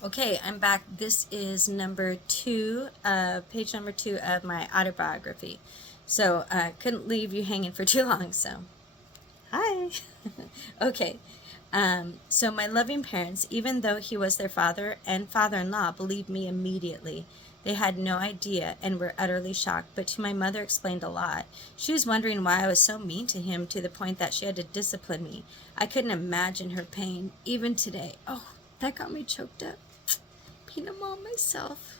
Okay, I'm back. This is page number 2 of my autobiography. So I couldn't leave you hanging for too long, so hi. Okay, so my loving parents, even though he was their father and father-in-law, believed me immediately. They had no idea and were utterly shocked, but to my mother explained a lot. She was wondering why I was so mean to him to the point that she had to discipline me. I couldn't imagine her pain, even today. Oh, that got me choked up. Being a mom myself.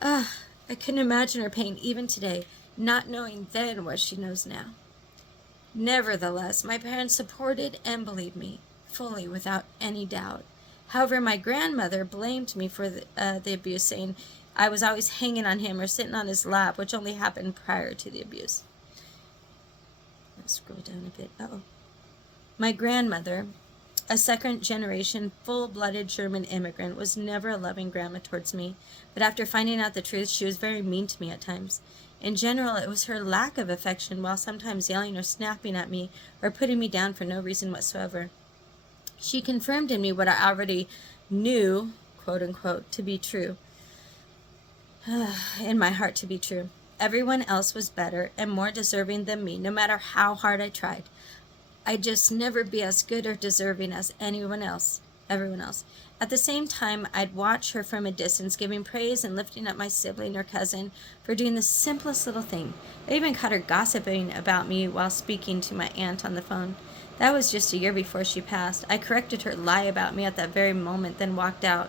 I couldn't imagine her pain even today, not knowing then what she knows now. Nevertheless, my parents supported and believed me, fully, without any doubt. However, my grandmother blamed me for the abuse, saying I was always hanging on him or sitting on his lap, which only happened prior to the abuse. Let's scroll down a bit. Uh-oh. My grandmother, a second-generation, full-blooded German immigrant, was never a loving grandma towards me, but after finding out the truth, she was very mean to me at times. In general, it was her lack of affection, while sometimes yelling or snapping at me or putting me down for no reason whatsoever. She confirmed in me what I already knew, quote-unquote, to be true, in my heart to be true. Everyone else was better and more deserving than me, no matter how hard I tried. I'd just never be as good or deserving as everyone else. At the same time, I'd watch her from a distance, giving praise and lifting up my sibling or cousin for doing the simplest little thing. I even caught her gossiping about me while speaking to my aunt on the phone. That was just a year before she passed. I corrected her lie about me at that very moment, then walked out.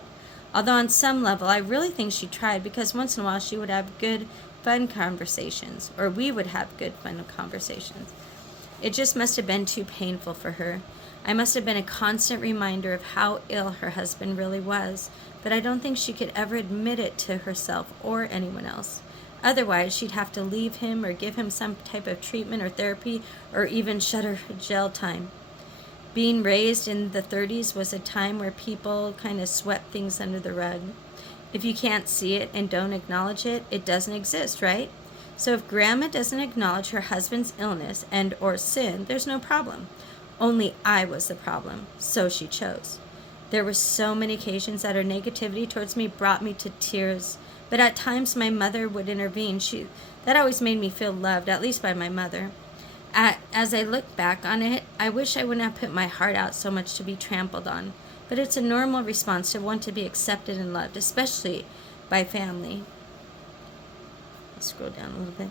Although on some level, I really think she tried, because once in a while she would have good, fun conversations, or we would have good, fun conversations. It just must have been too painful for her. I must have been a constant reminder of how ill her husband really was, but I don't think she could ever admit it to herself or anyone else. Otherwise, she'd have to leave him or give him some type of treatment or therapy or even shut her jail time. Being raised in the 30s was a time where people kind of swept things under the rug. If you can't see it and don't acknowledge it, it doesn't exist, right? So if Grandma doesn't acknowledge her husband's illness and or sin, there's no problem. Only I was the problem, so she chose. There were so many occasions that her negativity towards me brought me to tears, but at times my mother would intervene. That always made me feel loved, at least by my mother. As I look back on it, I wish I wouldn't have put my heart out so much to be trampled on, but it's a normal response to want to be accepted and loved, especially by family. Let's scroll down a little bit.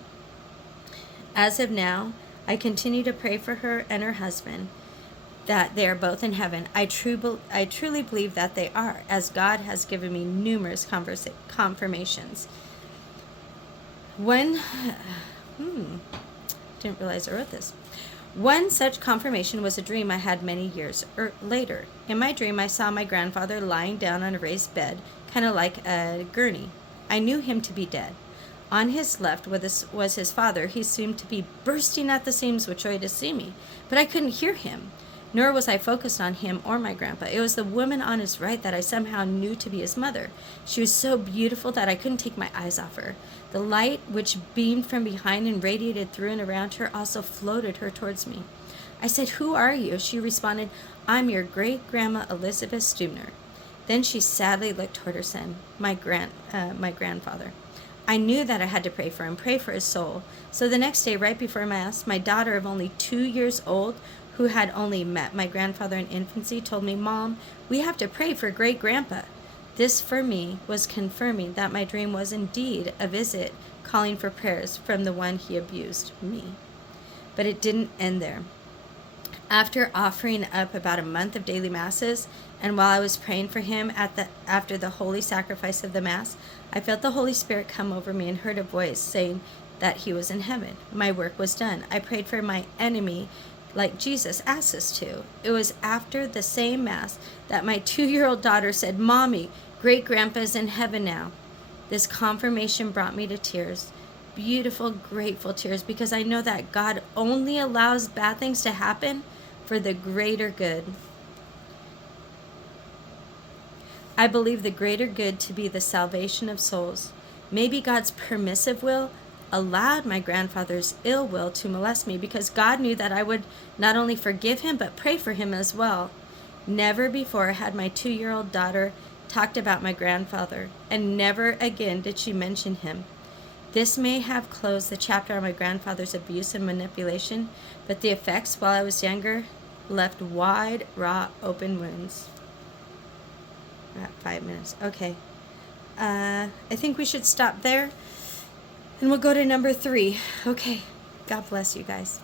As of now, I continue to pray for her and her husband, that they are both in heaven. I truly believe that they are, as God has given me numerous confirmations. Didn't realize I wrote this. One such confirmation was a dream I had many years later. In my dream, I saw my grandfather lying down on a raised bed, kind of like a gurney. I knew him to be dead. On his left was his father. He seemed to be bursting at the seams with joy to see me, but I couldn't hear him, nor was I focused on him or my grandpa. It was the woman on his right that I somehow knew to be his mother. She was so beautiful that I couldn't take my eyes off her. The light, which beamed from behind and radiated through and around her, also floated her towards me. I said, "Who are you?" She responded, "I'm your great-grandma Elizabeth Stubner." Then she sadly looked toward her son, my grandfather. I knew that I had to pray for him, pray for his soul. So the next day, right before Mass, my daughter of only 2 years old, who had only met my grandfather in infancy, told me, "Mom, we have to pray for great-grandpa." This, for me, was confirming that my dream was indeed a visit calling for prayers from the one he abused, me. But it didn't end there. After offering up about a month of daily masses, and while I was praying for him after the holy sacrifice of the Mass, I felt the Holy Spirit come over me and heard a voice saying that he was in heaven. My work was done. I prayed for my enemy like Jesus asked us to. It was after the same Mass that my 2-year-old daughter said, "Mommy, great-grandpa's in heaven now." This confirmation brought me to tears. Beautiful, grateful tears, because I know that God only allows bad things to happen for the greater good. I believe the greater good to be the salvation of souls. Maybe God's permissive will allowed my grandfather's ill will to molest me, because God knew that I would not only forgive him but pray for him as well. Never before had my 2-year-old daughter talked about my grandfather, and never again did she mention him. This may have closed the chapter on my grandfather's abuse and manipulation, but the effects while I was younger left wide, raw, open wounds. We're at 5 minutes. Okay. I think we should stop there, and we'll go to number 3. Okay. God bless you guys.